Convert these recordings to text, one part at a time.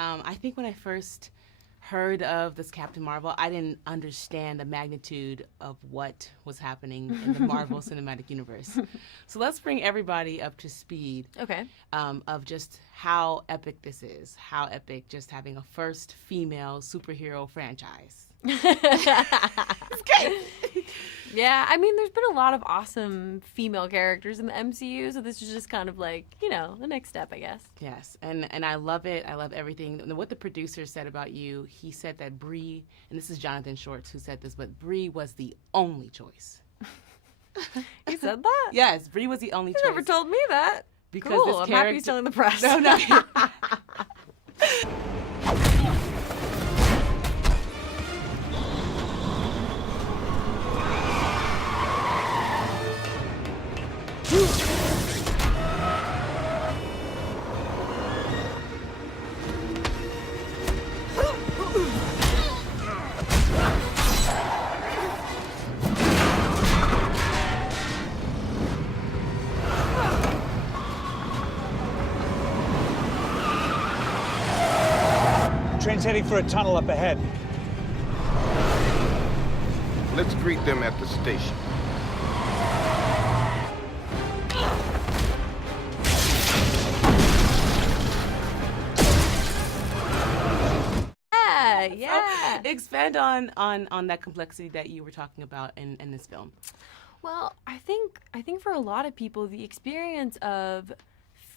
I think when I first heard of this Captain Marvel, I didn't understand the magnitude of what was happening in the Marvel Cinematic Universe. So let's bring everybody up to speed. Okay. Of just how epic this is. How epic just having a first female superhero franchise. It's great. Yeah, I mean, there's been a lot of awesome female characters in the MCU, so this is just kind of like, the next step, I guess. Yes, and I love it. I love everything. And what the producer said about you, he said that Brie, and this is Jonathan Shorts who said this, but Brie was the only choice. He said that? Yes, Brie was the only choice. He never told me that. Because cool, this I'm character... happy he's telling the press. No. Train's heading for a tunnel up ahead. Let's greet them at the station. Yeah. Expand on that complexity that you were talking about in this film. Well, I think for a lot of people, the experience of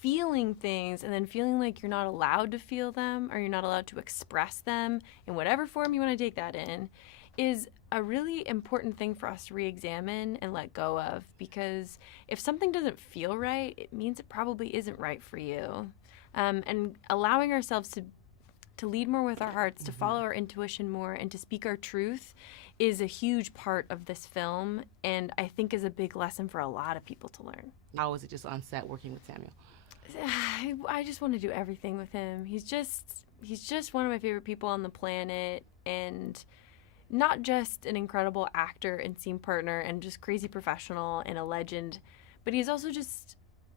feeling things and then feeling like you're not allowed to feel them or you're not allowed to express them in whatever form you want to take that in is a really important thing for us to re-examine and let go of, because if something doesn't feel right, it means it probably isn't right for you. And allowing ourselves to lead more with our hearts, to follow our intuition more, and to speak our truth is a huge part of this film, and I think is a big lesson for a lot of people to learn. How was it just on set working with Samuel? I just want to do everything with him. He's just one of my favorite people on the planet, and not just an incredible actor and scene partner and just crazy professional and a legend, but he's also just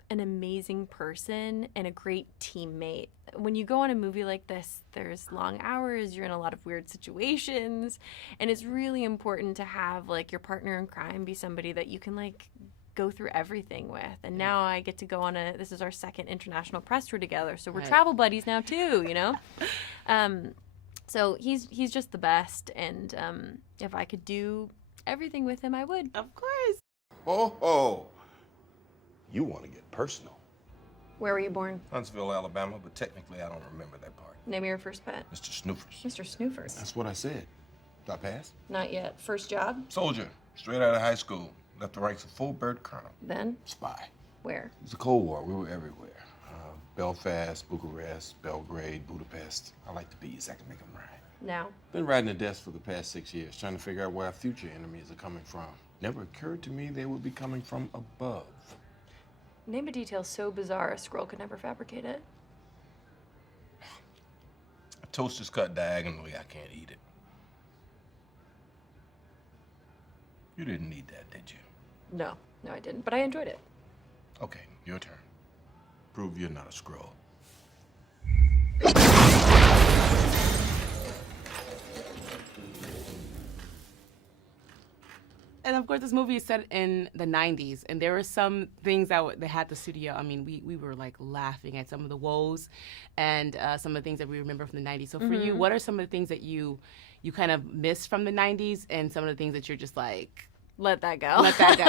an amazing person and a great teammate. When you go on a movie like this, there's long hours, you're in a lot of weird situations, and it's really important to have like your partner in crime be somebody that you can like go through everything with. And now I get to go on this is our second international press tour together, so we're travel buddies now too, So he's just the best, and if I could do everything with him, I would. Of course. Oh, you want to get personal. Where were you born? Huntsville, Alabama, but technically I don't remember that part. Name of your first pet. Mr. Snoofers. Mr. Snoofers. That's what I said. Did I pass? Not yet. First job? Soldier, straight out of high school. Left the ranks of full bird colonel. Then? Spy. Where? It was the Cold War. We were everywhere. Belfast, Bucharest, Belgrade, Budapest. I like the bees. I can make them rhyme. Now? Been riding the desk for the past 6 years, trying to figure out where our future enemies are coming from. Never occurred to me they would be coming from above. Name a detail so bizarre a scroll could never fabricate it. A toast is cut diagonally. I can't eat it. You didn't need that, did you? No, I didn't, but I enjoyed it. Okay, your turn. Prove you're not a scroll. And of course, this movie is set in the 90s, and there were some things that had the studio. I mean, we were like laughing at some of the woes and some of the things that we remember from the 90s. So for you, what are some of the things that you kind of miss from the 90s, and some of the things that you're just like, let that go. Let that go.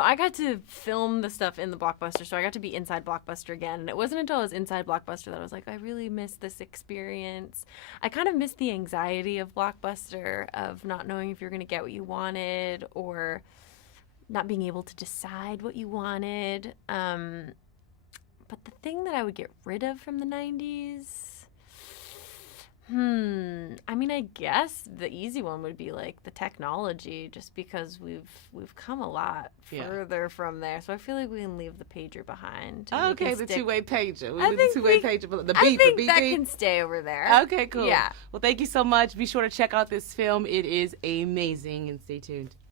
I got to film the stuff in the Blockbuster, so I got to be inside Blockbuster again. And it wasn't until I was inside Blockbuster that I was like, I really miss this experience. I kind of miss the anxiety of Blockbuster, of not knowing if you're going to get what you wanted or not being able to decide what you wanted. But the thing that I would get rid of from the 90s... I mean, I guess the easy one would be like the technology, just because we've come a lot further from there. So I feel like we can leave the pager behind. Okay, the two-way pager. The two-way pager. The beep, I think the beep, that beep. can stay over there. Okay, cool. Yeah. Well, thank you so much. Be sure to check out this film. It is amazing, and stay tuned.